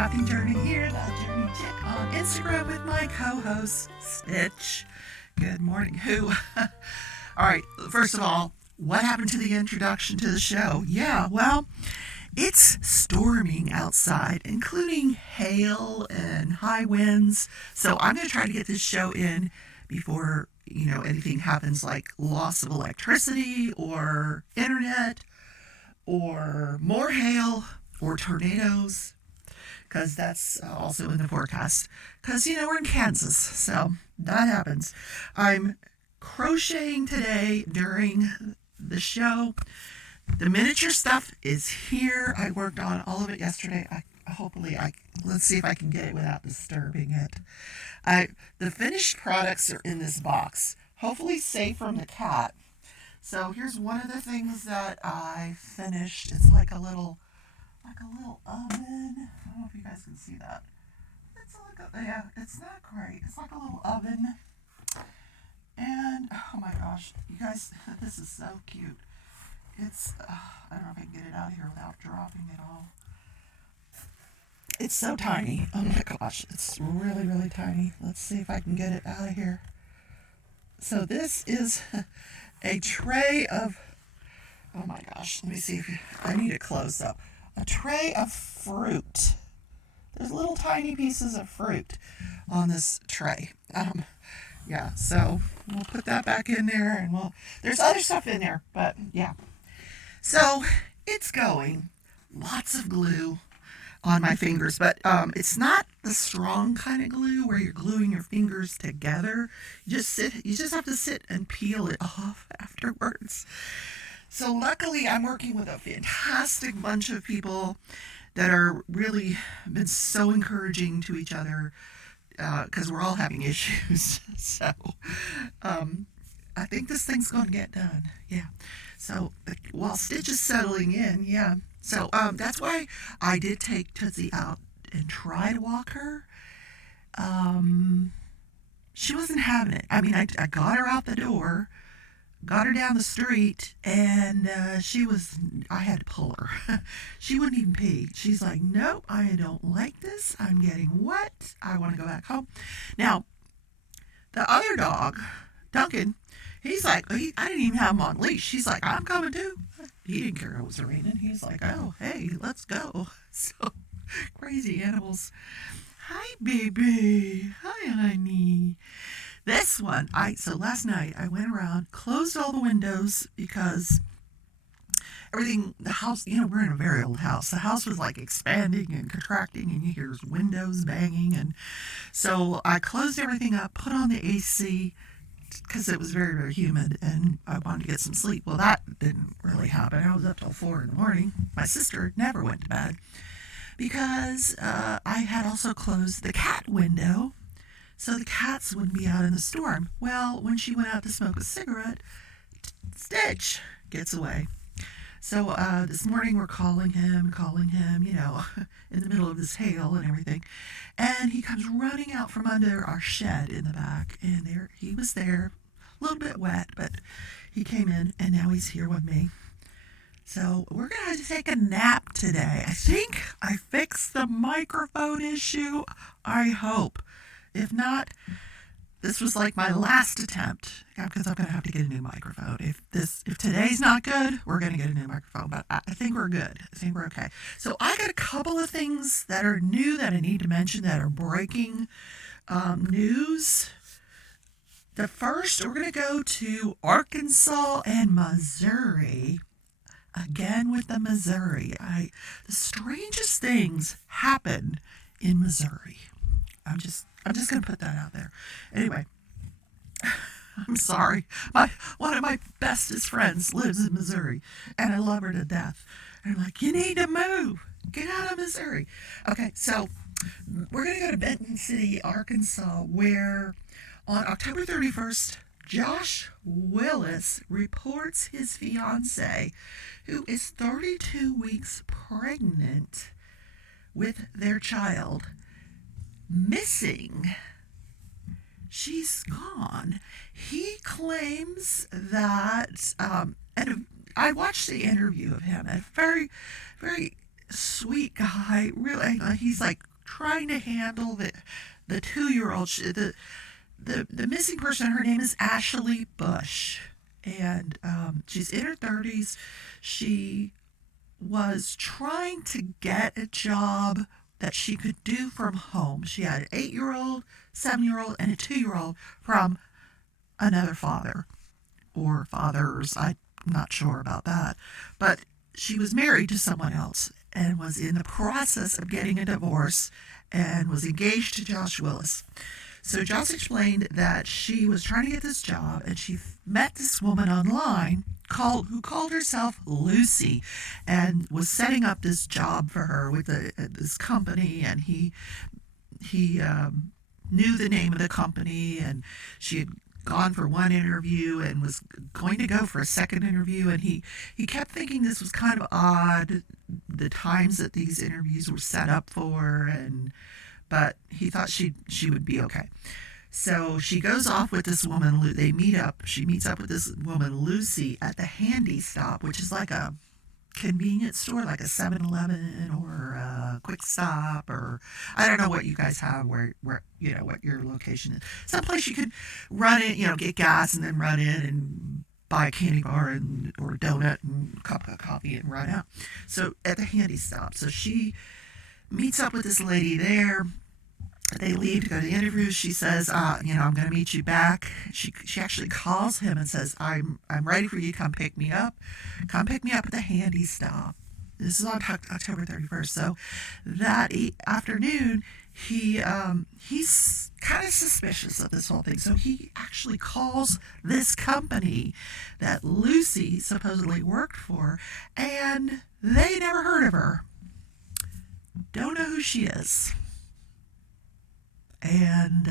Crafting Journey here, the Journey Chick on Instagram with my co-host, Stitch. Good morning, who? All right, first of all, what happened to the introduction to the show? Yeah, well, it's storming outside, including hail and high winds. So I'm going to try to get this show in before, anything happens like loss of electricity or internet or more hail or tornadoes, because that's also in the forecast. Because, we're in Kansas, so that happens. I'm crocheting today during the show. The miniature stuff is here. I worked on all of it yesterday. Let's see if I can get it without disturbing it. The finished products are in this box, hopefully safe from the cat. So here's one of the things that I finished. It's like a little oven. I don't know if you guys can see that. It's not great. It's like a little oven. And, oh my gosh, you guys, this is so cute. It's, I don't know if I can get it out of here without dropping it all. It's so tiny. Oh my gosh, it's really, really tiny. Let's see if I can get it out of here. So this is a tray of, oh my gosh, let me see I need it close up. A tray of fruit. There's little tiny pieces of fruit on this tray. So we'll put that back in there, and there's other stuff in there, but yeah. So it's going. Lots of glue on my fingers, but it's not the strong kind of glue where you're gluing your fingers together. You just have to sit and peel it off afterwards. So luckily I'm working with a fantastic bunch of people that are really been so encouraging to each other, because we're all having issues. So I think this thing's going to get done. Yeah. So while Stitch is settling in, yeah. So that's why I did take Tootsie out and try to walk her. She wasn't having it. I mean, I got her out the door, got her down the street, and I had to pull her. She wouldn't even pee. She's like, nope, I don't like this. I'm getting wet. I want to go back home. Now, the other dog, Duncan, he's like, I didn't even have him on leash. She's like, I'm coming too. He didn't care it was raining. He's like, oh, hey, let's go. So, crazy animals. Hi, baby. Hi, honey. This one, so last night I went around, closed all the windows because everything, the house, we're in a very old house. The house was like expanding and contracting, and you hear windows banging. And so I closed everything up, put on the AC, because it was very, very humid, and I wanted to get some sleep. Well, that didn't really happen. I was up till 4 in the morning. My sister never went to bed because I had also closed the cat window so the cats wouldn't be out in the storm. Well, when she went out to smoke a cigarette, Stitch gets away. So this morning we're calling him, in the middle of this hail and everything. And he comes running out from under our shed in the back. And he was there, a little bit wet, but he came in, and now he's here with me. So we're going to have to take a nap today. I think I fixed the microphone issue. I hope. If not, this was like my last attempt, because I'm going to have to get a new microphone. If today's not good, we're going to get a new microphone, but I think we're good. I think we're okay. So I got a couple of things that are new that I need to mention that are breaking news. The first, we're going to go to Arkansas and Missouri. Again with the Missouri. The strangest things happen in Missouri. I'm just going to put that out there. Anyway, I'm sorry. One of my bestest friends lives in Missouri, and I love her to death. And I'm like, you need to move. Get out of Missouri. Okay, so we're going to go to Benton City, Arkansas, where on October 31st, Josh Willis reports his fiancée, who is 32 weeks pregnant with their child, missing. She's gone. He claims that, and I watched the interview of him, a very, very sweet guy, really, he's like trying to handle the 2-year-old. The missing person, her name is Ashley Bush, and she's in her 30s. She was trying to get a job that she could do from home. She had an 8-year-old, 7-year-old, and a 2-year-old from another father or fathers. I'm not sure about that. But she was married to someone else and was in the process of getting a divorce and was engaged to Josh Willis. So Josh explained that she was trying to get this job, and she met this woman online who called herself Lucy, and was setting up this job for her with this company. And he knew the name of the company, and she had gone for one interview and was going to go for a second interview. And he kept thinking this was kind of odd, the times that these interviews were set up for, but he thought she would be okay. So she goes off with this woman. They meet up. She meets up with this woman, Lucy, at the Handy Stop, which is like a convenience store, like a 7-Eleven or a Quick Stop, or I don't know what you guys have where what your location is. Someplace you could run in, get gas and then run in and buy a candy bar or a donut and a cup of coffee and run out. So at the Handy Stop. So she meets up with this lady there. They leave to go to the interview. She says, I'm going to meet you back. She actually calls him and says, I'm ready for you. Come pick me up. Come pick me up at the Handy Stop. This is on October 31st. So that afternoon, he's kind of suspicious of this whole thing. So he actually calls this company that Lucy supposedly worked for, and they never heard of her. Don't know who she is. And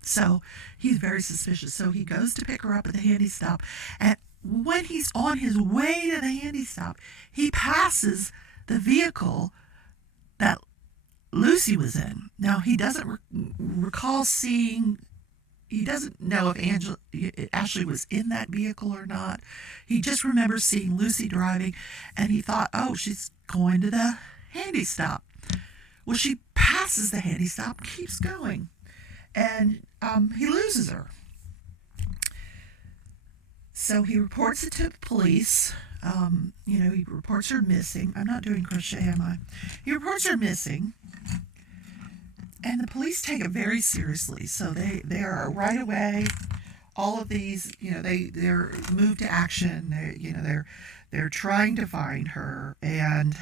so he's very suspicious. So he goes to pick her up at the Handy Stop, and when he's on his way to the Handy Stop, he passes the vehicle that Lucy was in. Now, he doesn't recall seeing. He doesn't know if Ashley was in that vehicle or not. He just remembers seeing Lucy driving, and he thought, oh, she's going to the Handy Stop. Well, she passes the Handy Stop, keeps going, and he loses her. So he reports it to the police. He reports her missing. I'm not doing crochet, am I? He reports her missing, and the police take it very seriously. So they are right away. All of these, they're moved to action. They're trying to find her, and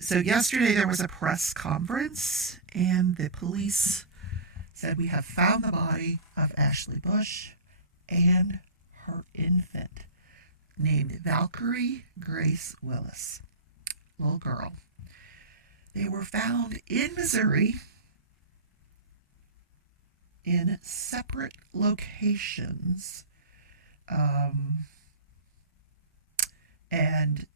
so yesterday there was a press conference, and the police said, we have found the body of Ashley Bush and her infant, named Valkyrie Grace Willis, little girl. They were found in Missouri in separate locations, and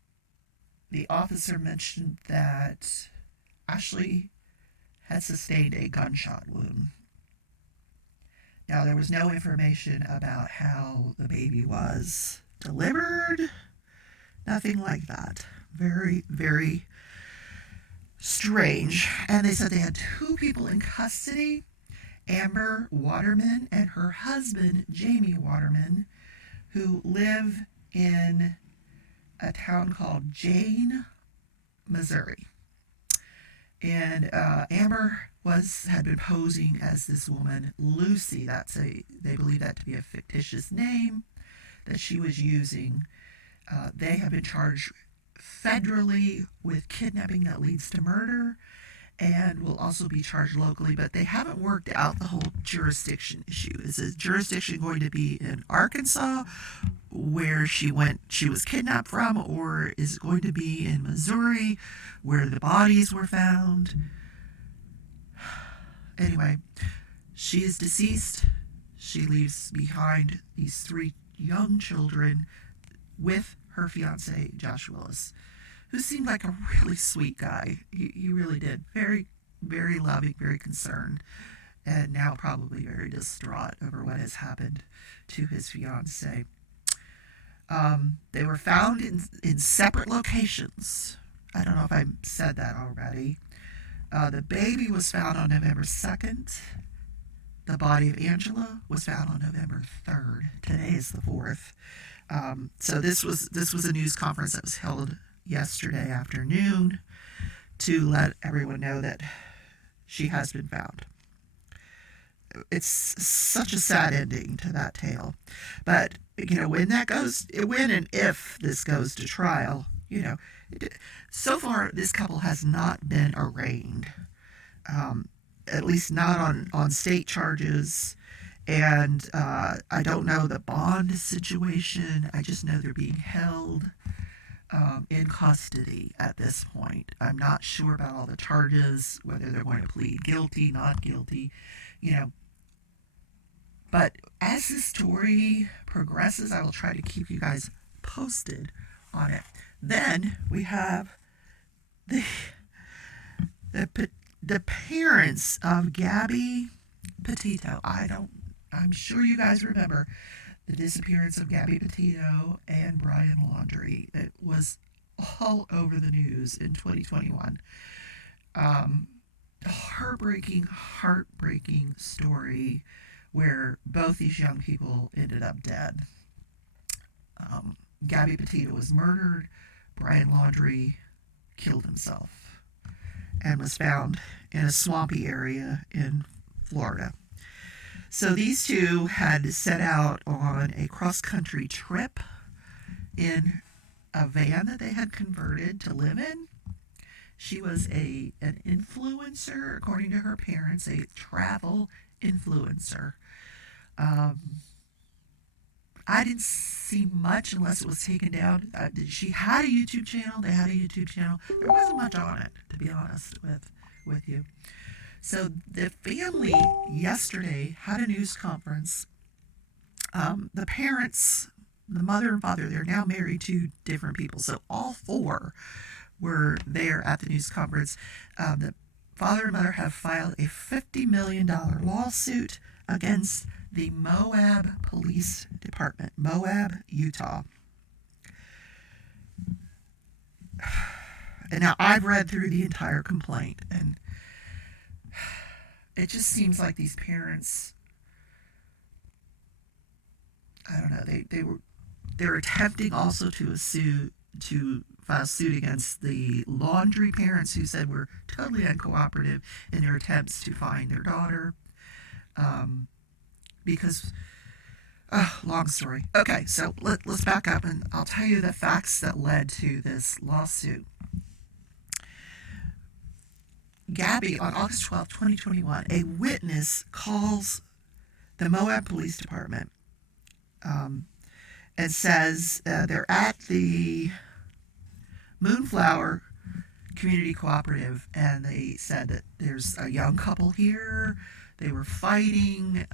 the officer mentioned that Ashley had sustained a gunshot wound. Now, there was no information about how the baby was delivered, nothing like that. Very, very strange. And they said they had 2 people in custody, Amber Waterman and her husband, Jamie Waterman, who live in a town called Jane, Missouri. And Amber had been posing as this woman, Lucy. They believe that to be a fictitious name that she was using. They have been charged federally with kidnapping that leads to murder, and will also be charged locally, but they haven't worked out the whole jurisdiction issue. Is the jurisdiction going to be in Arkansas, where she was kidnapped from, or is it going to be in Missouri, where the bodies were found? Anyway, she is deceased. She leaves behind these 3 young children with her fiance, Josh Willis, who seemed like a really sweet guy. He really did. Very, very loving, very concerned, and now probably very distraught over what has happened to his fiancée. They were found in separate locations. I don't know if I said that already. The baby was found on November 2nd. The body of Angela was found on November 3rd. Today is the 4th. So this was a news conference that was held yesterday afternoon to let everyone know that she has been found. It's such a sad ending to that tale. But, when and if this goes to trial, so far this couple has not been arraigned. At least not on state charges. And I don't know the bond situation. I just know they're being held in custody at this point. I'm not sure about all the charges, whether they're going to plead guilty, not guilty, But as the story progresses, I will try to keep you guys posted on it. Then we have the parents of Gabby Petito. I'm sure you guys remember the disappearance of Gabby Petito and Brian Laundrie. It was all over the news in 2021. Heartbreaking story where both these young people ended up dead. Gabby Petito was murdered. Brian Laundrie killed himself and was found in a swampy area in Florida. So these two had set out on a cross-country trip in a van that they had converted to live in. She was an influencer, according to her parents, a travel influencer. I didn't see much unless it was taken down. She had a YouTube channel. They had a YouTube channel. There wasn't much on it, to be honest with you. So the family yesterday had a news conference. The parents, the mother and father, they're now married to different people. So all four were there at the news conference. The father and mother have filed a $50 million lawsuit against the Moab Police Department, Moab, Utah. And now I've read through the entire complaint, and it just seems like these parents, I don't know, they're attempting also to file a suit against the Laundrie parents, who said were totally uncooperative in their attempts to find their daughter. Because, long story. Okay, so let's back up and I'll tell you the facts that led to this lawsuit. Gabby, on August 12, 2021, a witness calls the Moab Police Department and says they're at the Moonflower Community Cooperative, and they said that there's a young couple here. They were fighting,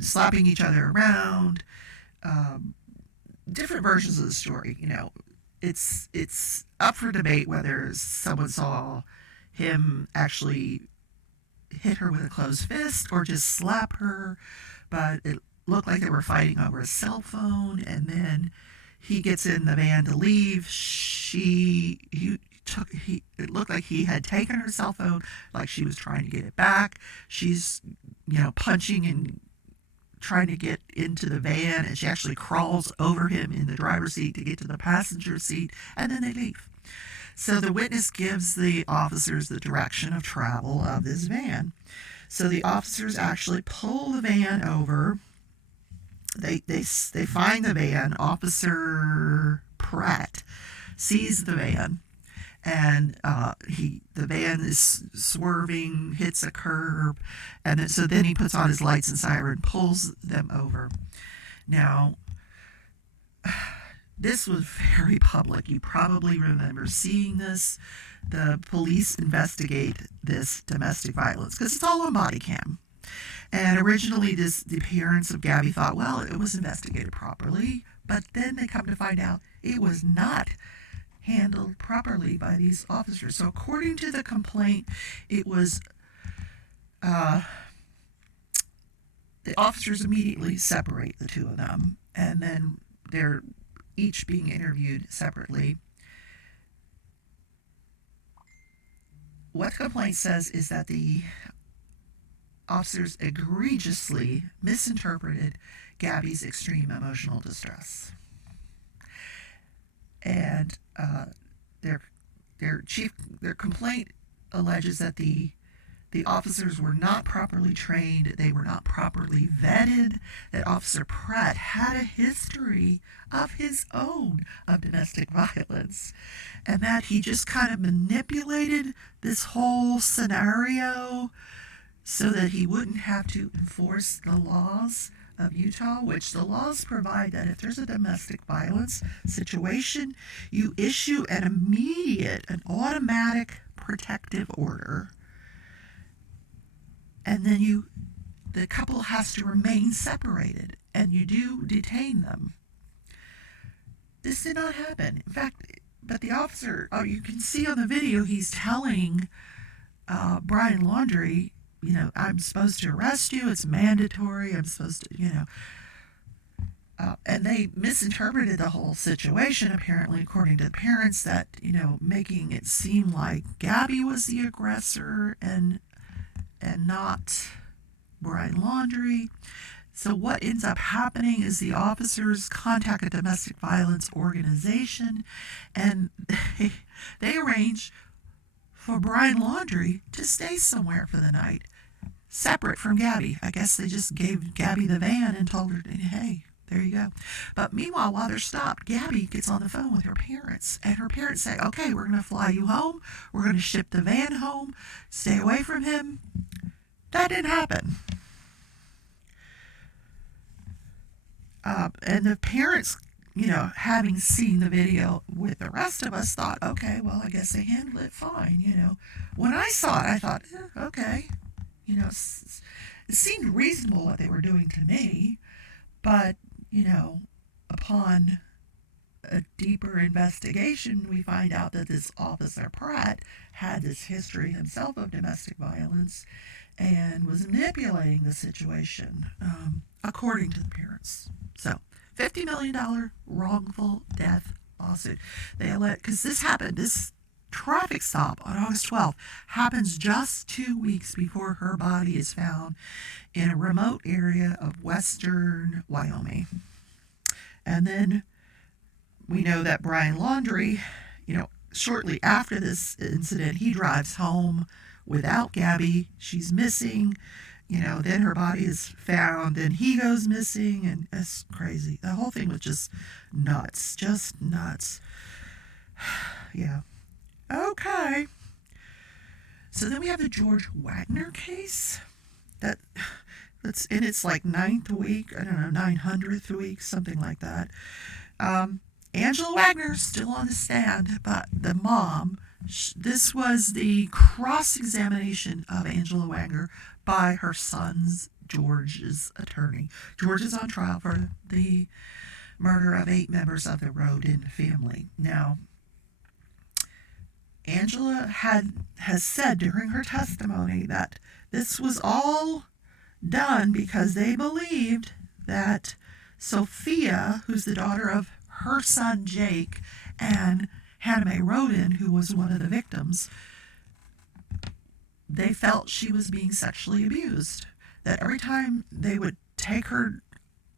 slapping each other around, different versions of the story. It's up for debate whether someone saw him actually hit her with a closed fist or just slap her, but it looked like they were fighting over a cell phone, and then he gets in the van to leave. It looked like he had taken her cell phone, like she was trying to get it back. She's, punching and trying to get into the van, and she actually crawls over him in the driver's seat to get to the passenger seat, and then they leave. So the witness gives the officers the direction of travel of this van. So the officers actually pull the van over. They find the van. Officer Pratt sees the van, and the van is swerving, hits a curb, and then he puts on his lights and siren, pulls them over. Now, this was very public. You probably remember seeing this. The police investigate this domestic violence because it's all on body cam. And originally, the parents of Gabby thought, well, it was investigated properly, but then they come to find out it was not handled properly by these officers. So according to the complaint, it was the officers immediately separate the two of them, and then they're each being interviewed separately. What the complaint says is that the officers egregiously misinterpreted Gabby's extreme emotional distress. And their complaint alleges that the officers were not properly trained, they were not properly vetted, that Officer Pratt had a history of his own of domestic violence, and that he just kind of manipulated this whole scenario so that he wouldn't have to enforce the laws of Utah, which the laws provide that if there's a domestic violence situation, you issue an immediate, an automatic protective order, and then the couple has to remain separated, and you do detain them. This did not happen. In fact, but the officer, you can see on the video, he's telling Brian Laundrie, I'm supposed to arrest you. It's mandatory. I'm supposed to, and they misinterpreted the whole situation, apparently, according to the parents, that, making it seem like Gabby was the aggressor and not Brian Laundrie. So what ends up happening is the officers contact a domestic violence organization, and they arrange for Brian Laundrie to stay somewhere for the night, separate from Gabby. I guess they just gave Gabby the van and told her, hey, there you go. But meanwhile, while they're stopped, Gabby gets on the phone with her parents, and her parents say, okay, we're going to fly you home. We're going to ship the van home. Stay away from him. That didn't happen. And the parents, having seen the video with the rest of us, thought, okay, well, I guess they handled it fine, When I saw it, I thought, okay, it seemed reasonable what they were doing to me, but, upon a deeper investigation, we find out that this Officer Pratt had this history himself of domestic violence and was manipulating the situation, according to the parents. So, $50 million wrongful death lawsuit. Because this traffic stop on August 12th happens just 2 weeks before her body is found in a remote area of western Wyoming. And then we know that Brian Laundrie, shortly after this incident, he drives home without Gabby. She's missing. Then her body is found, then he goes missing, and it's crazy. The whole thing was just nuts. Yeah. Okay. So then we have the George Wagner case. That's in its like 9th week, 900th week, something like that. Angela Wagner still on the stand, but the mom, this was the cross-examination of Angela Wagner by her son's George's attorney. George is on trial for the murder of 8 members of the Rodin family. Now, Angela has said during her testimony that this was all done because they believed that Sophia, who's the daughter of her son Jake, and Hannah Mae Rodin, who was one of the victims, they felt she was being sexually abused. That every time they would take her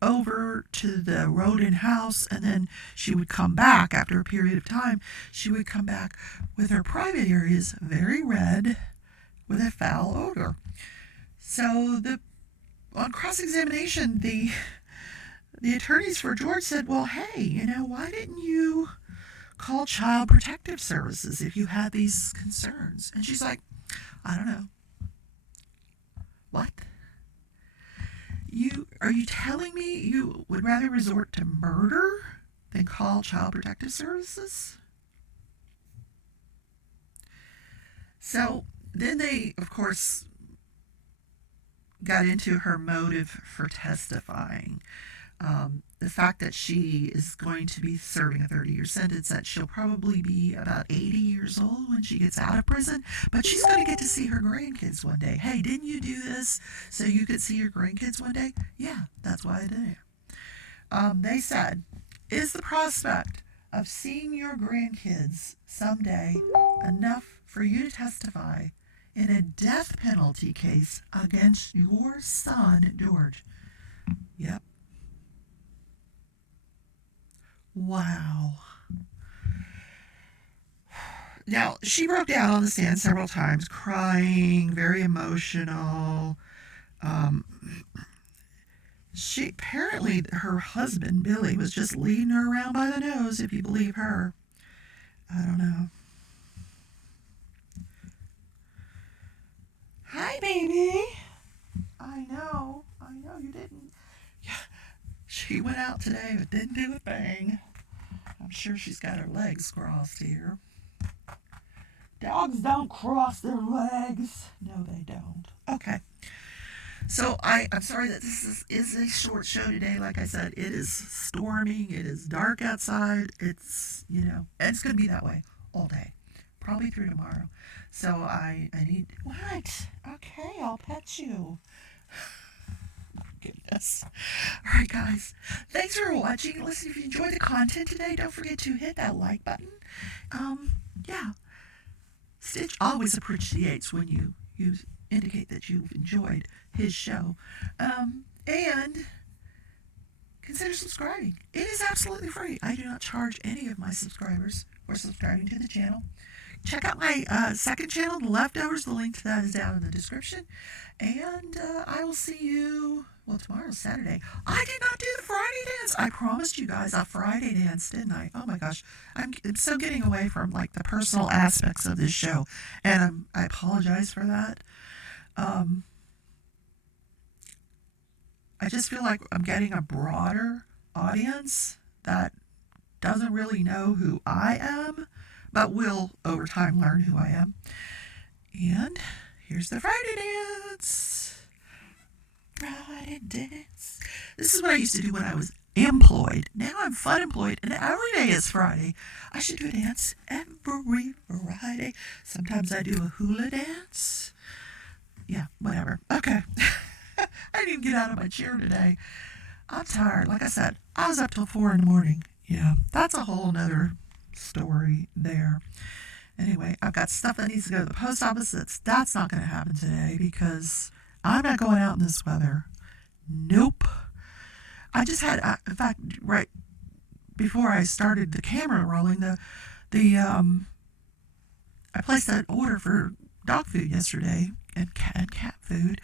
over to the Rodin house, and then she would come back after a period of time, she would come back with her private areas very red with a foul odor. So on cross-examination, the attorneys for George said, well, hey, why didn't you call Child Protective Services if you had these concerns? And she's like, I don't know. What? Are you telling me you would rather resort to murder than call Child Protective Services? So then they, of course, got into her motive for testifying. The fact that she is going to be serving a 30-year sentence, that she'll probably be about 80 years old when she gets out of prison, but she's going to get to see her grandkids one day. Hey, didn't you do this so you could see your grandkids one day? Yeah, that's why I did it. They said Is the prospect of seeing your grandkids someday enough for you to testify in a death penalty case against your son, George? Yep. Wow. Now, she broke down on the stand several times, crying, very emotional. She apparently, her husband, Billy, was just leading her around by the nose, if you believe her. I don't know. Hi, baby. I know you didn't. Yeah, she went out today but didn't do a thing. I'm sure she's got her legs crossed here. Dogs don't cross their legs. No, they don't. Okay. So I'm sorry that this is a short show today. Like I said, it is storming. It is dark outside. It's, and it's going to be that way all day. Probably through tomorrow. So I need... What? Okay, I'll pet you. Goodness. All right, guys. Thanks for watching. Listen, if you enjoyed the content today, don't forget to hit that like button. Yeah. Stitch always appreciates when you indicate that you've enjoyed his show. And consider subscribing. It is absolutely free. I do not charge any of my subscribers for subscribing to the channel. Check out my second channel, The Leftovers. The link to that is down in the description. And I will see you, tomorrow's Saturday. I did not do the Friday dance. I promised you guys a Friday dance, didn't I? Oh my gosh. I'm so getting away from like the personal aspects of this show. And I apologize for that. I just feel like I'm getting a broader audience that doesn't really know who I am, but will over time learn who I am. And here's the Friday dance. Friday dance. This is what I used to do when I was employed. Now I'm fun employed, and every day is Friday. I should do a dance every Friday. Sometimes I do a hula dance. Yeah, whatever. Okay. I didn't even get out of my chair today. I'm tired. Like I said, I was up till 4 in the morning. Yeah, that's a whole nother story there. Anyway, I've got stuff that needs to go to the post office. That's not going to happen today because I'm not going out in this weather. Nope. I just had, in fact, right before I started the camera rolling, I placed that order for dog food yesterday and cat food.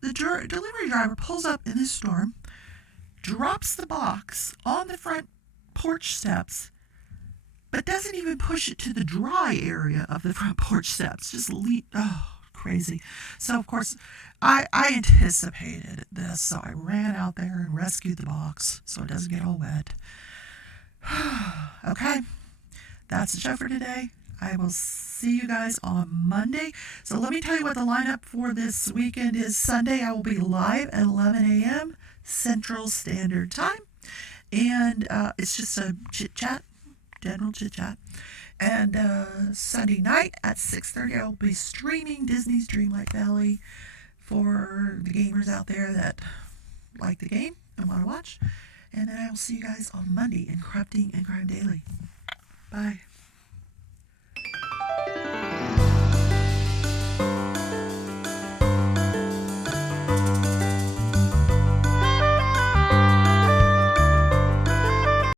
The delivery driver pulls up in this storm, drops the box on the front porch steps, but doesn't even push it to the dry area of the front porch steps. Just crazy. So, of course, I anticipated this, so I ran out there and rescued the box so it doesn't get all wet. Okay, that's the show for today. I will see you guys on Monday. So let me tell you what the lineup for this weekend is. Sunday, I will be live at 11 a.m. Central Standard Time. And it's just a chit-chat, general chit-chat. And Sunday night at 6:30, I will be streaming Disney's Dreamlight Valley for the gamers out there that like the game and want to watch. And then I will see you guys on Monday in Corrupting and Crime Daily. Bye.